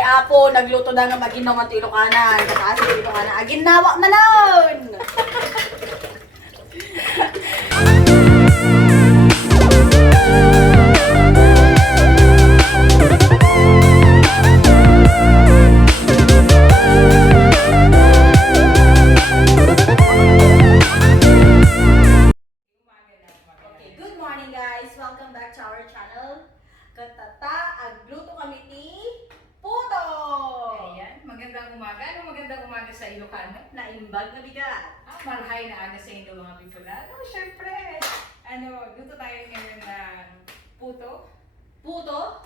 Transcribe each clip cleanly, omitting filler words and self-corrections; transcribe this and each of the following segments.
Ay, apo, nagluto na nga maginaw ang Ilocanan. Kasi Ilocanan, aginawa na nun! Okay, good morning guys! Welcome back to our channel. Katata, agluto kami ni Puto! Ayan, magandang umaga. Ano magandang umaga sa Ilocano? Naimbag na bigat. Marhay na aga sa inyo mga Bicolano. Syempre, luto tayo ngayon ng puto. Puto?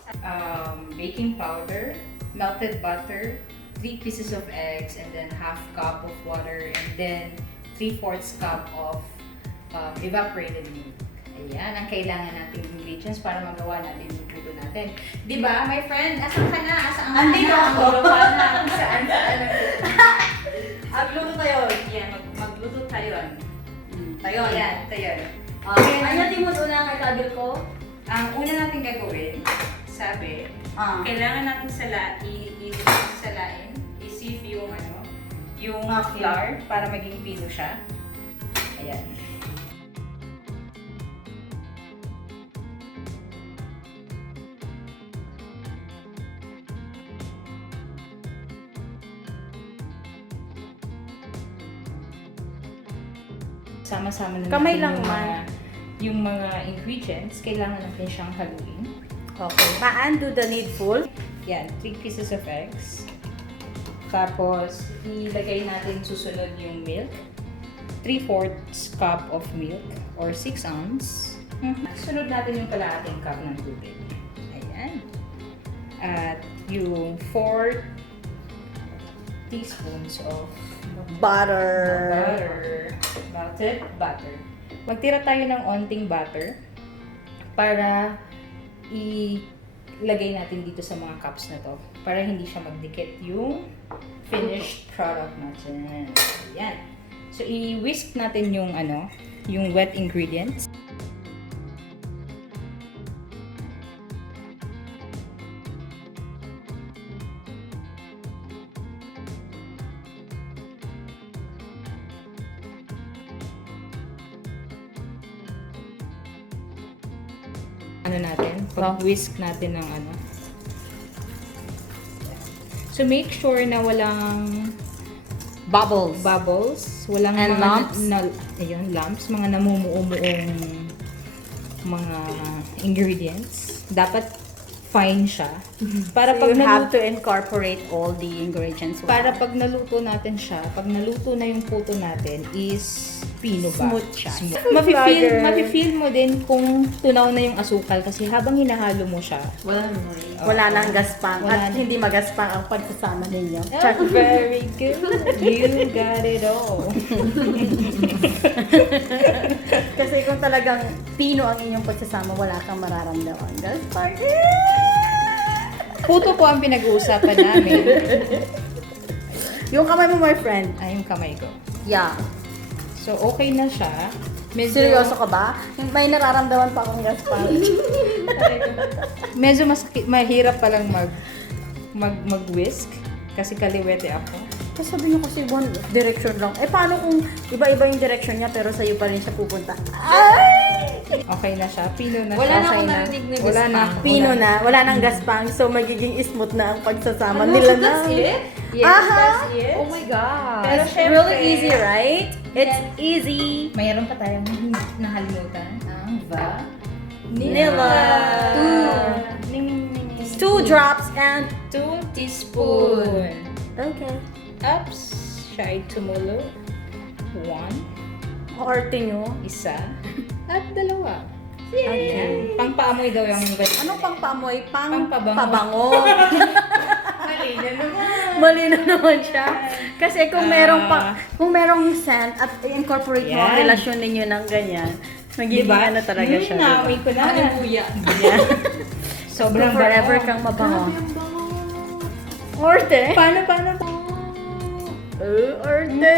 Baking powder, melted butter, 3 pieces of eggs, and then half cup of water, and then 3/4 cup of evaporated milk. Ayan, ang kailangan nating ingredients para magawa natin yung puto natin. Di ba, my friend? Asan ka na? Asaan ka na? Andito ako. Saan? Saan? Agluto tayo. Yan, magluto tayo. Tayo. Ayan, tayo. Ano timod una kay kabil ko? Ang una natin gagawin, sabi, kailangan natin salain, i-sieve yung yung flour para maging pino siya. Ayan. Sama-sama na Kamay natin lang yung mga ingredients, kailangan natin siyang haluin. Okay. Paan do the needful? Yan, 3 pieces of eggs. Tapos, ilagay natin susunod yung milk. 3/4 cup of milk or 6 ounce. Sunod natin yung kalahating cup ng tubig. Ayan. At yung 4 teaspoons of Butter. Melted butter. Magtira tayo ng onting butter para ilagay natin dito sa mga cups na to para hindi siya magdikit yung finished product natin. Ayan. So, i-whisk natin yung yung wet ingredients. Pag-whisk natin ng So, make sure na walang bubbles, walang And mga lumps? Lumps, mga namumuo-muong mga ingredients. Dapat fine siya. Para So pag you have to incorporate all the ingredients. para pag naluto natin siya, pag naluto na yung puto natin is pino ba? Smooth siya. Mafe-feel mo din kung tunaw na yung asukal kasi habang hinahalo mo siya. Wala nang gaspang Wala at hindi magaspang ang pagsasama ninyo. Oh, very good. You got it all. Kasi kung talagang pino ang inyong pagsasama, wala kang mararamdaman. Gaspang. Puto po ang pinag-uusapan namin. Yung kamay mo, my friend. Ay, yung kamay ko. Yeah. So, okay na siya. Seryoso ka ba? May nararamdaman pa akong gaspang. Medyo mahirap palang mag-whisk kasi kaliwete ako. Kasi sabi niyo kasi one direction lang. Eh, paano kung iba-iba yung direction niya pero sa'yo pa rin siya pupunta? Ay! Okay na siya. Pino na Wala siya. na akong narinig na Wala na. Pino na. Wala nang gaspang. So, magiging smooth na ang pagsasama nila na. That's it? Yes, Aha! that's it. Oh my God. Pero It's syempre, really easy, right? It's easy. Mayroon pa tayong nahalimutan ang Vanilla. Two drops and 2 teaspoon. okay. Ups, siya ay tumulo. 1, Arte nyo. isa, at 2. Yay! Ayan. Pangpaamoy daw yung Anong pangpamoy? Pangpabango. Pabango. Mali na naman. Mali na naman siya. Kasi kung merong scent at i-incorporate mo ang Yan. relasyon ninyo ng ganyan, magiging Diba? ano talaga siya. Naamoy ko na. buya. Sobrang Forever bango. kang mabango. Orte. Paano? Orte.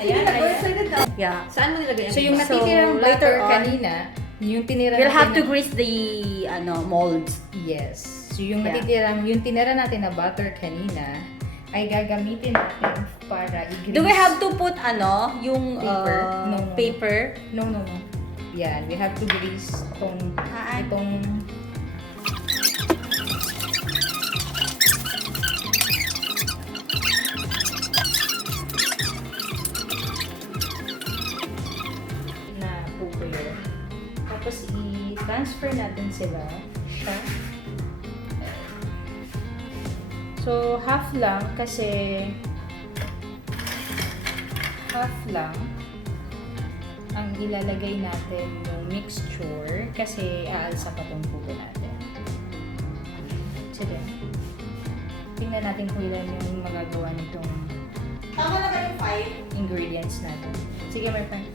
Ayan. Yeah. Saan mo nilagay ang So, yung So, natitirang later butter on, kanina, yung tinira We'll have to natin- grease the molds. Yes. So yung yung tinira natin na butter kanina, ay gagamitin natin para i-grease. Do we have to put yung Paper? No. paper? No. Yan, we have to grease itong na pupuyo. Tapos i-transfer natin siya. So, half lang ang ilalagay natin yung mixture kasi aalsa pa tong puto natin. Sige. Tingnan natin kung ilan yung magagawa nitong Tama na ba yung 5? ingredients natin. Sige, my friend.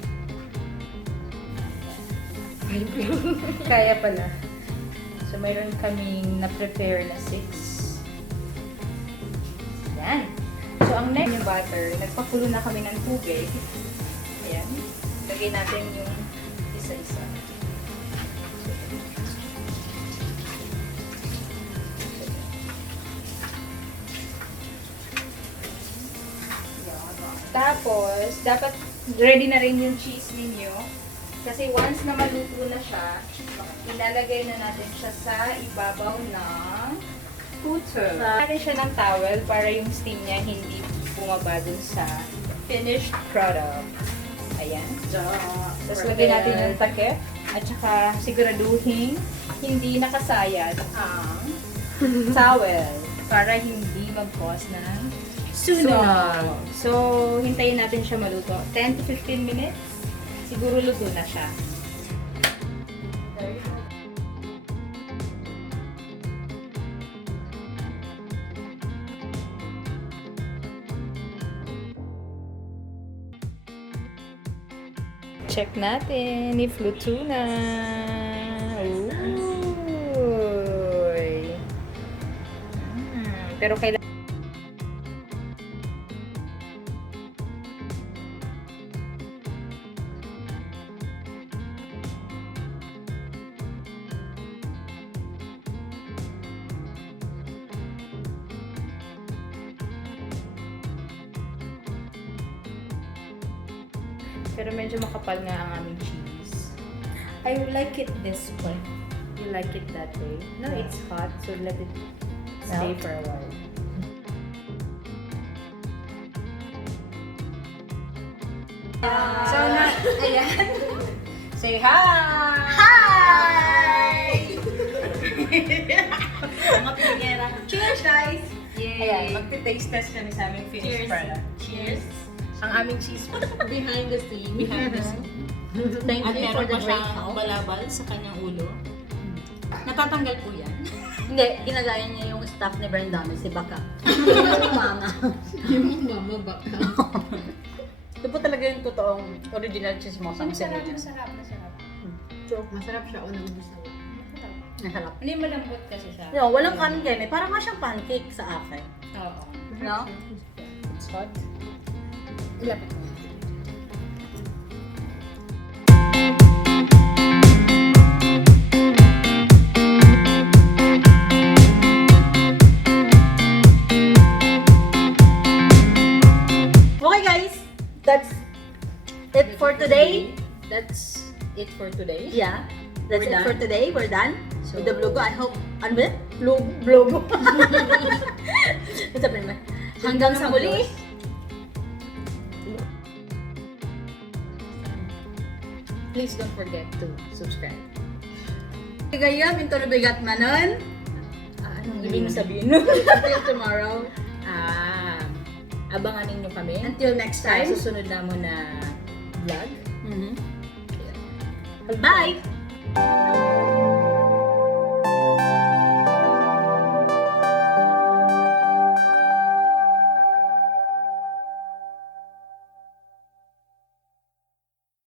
Kaya pala. So, mayroon kaming na-prepare na 6. Yan. So, ang next yung butter, nagpakulo na kami ng tubig. Ayan. Lagay natin yung isa-isa. Tapos, dapat ready na rin yung cheese ninyo. Kasi once na maluto na siya, ilalagay na natin siya sa ibabaw ng puto. Natin siya ng towel para yung steam niya hindi bumaba dun sa finished product. Ayan. Tapos lagay natin yung takip at saka siguraduhin hindi nakasayad ang towel para hindi mag-cause ng sunog. So, hintayin natin siya maluto. 10 to 15 minutes. Siguro luto na siya. Check natin if luto na. Uy. Pero kailangan pero medyo makapal nga ang aming cheese. I like it this way. You like it that way? No, it's hot, so let it stay for a while. So, ayan. Say hi! Hi! Mga pinigera. Cheers, guys! Ayan, magte-taste test kami sa aming finished product. Cheers! Ang aming cheese Behind the scene. Thank At you for meron the pa great siyang help. balabal sa kanyang ulo. Natatanggal po yan. Hindi, ginagaya niya yung staff ni Brenda, si Baka. Mama. Yung mama baka. Ito po talaga yung totoong original chismosa ang sinigyan. Masarap. Masarap siya o naubos na. Masarap. Hindi malambot kasi siya. No, walang kanin yan eh. Parang nga siyang pancake sa akin. Oo. No? It's hot. Ilapit mo. Okay guys, that's it for today. That's it for today. Yeah, that's We're it for done. today. We're done So- with the vlog. I hope, ano ba? Vlog. Ito pa naman. Hanggang sa muli. Please don't forget to subscribe. Gayam, ito na bigat manon. Anong Ibig mo sabihin? Until tomorrow. Abangan ninyo kami. Until next Sa time. susunod namin na vlog. Mhm. Bye!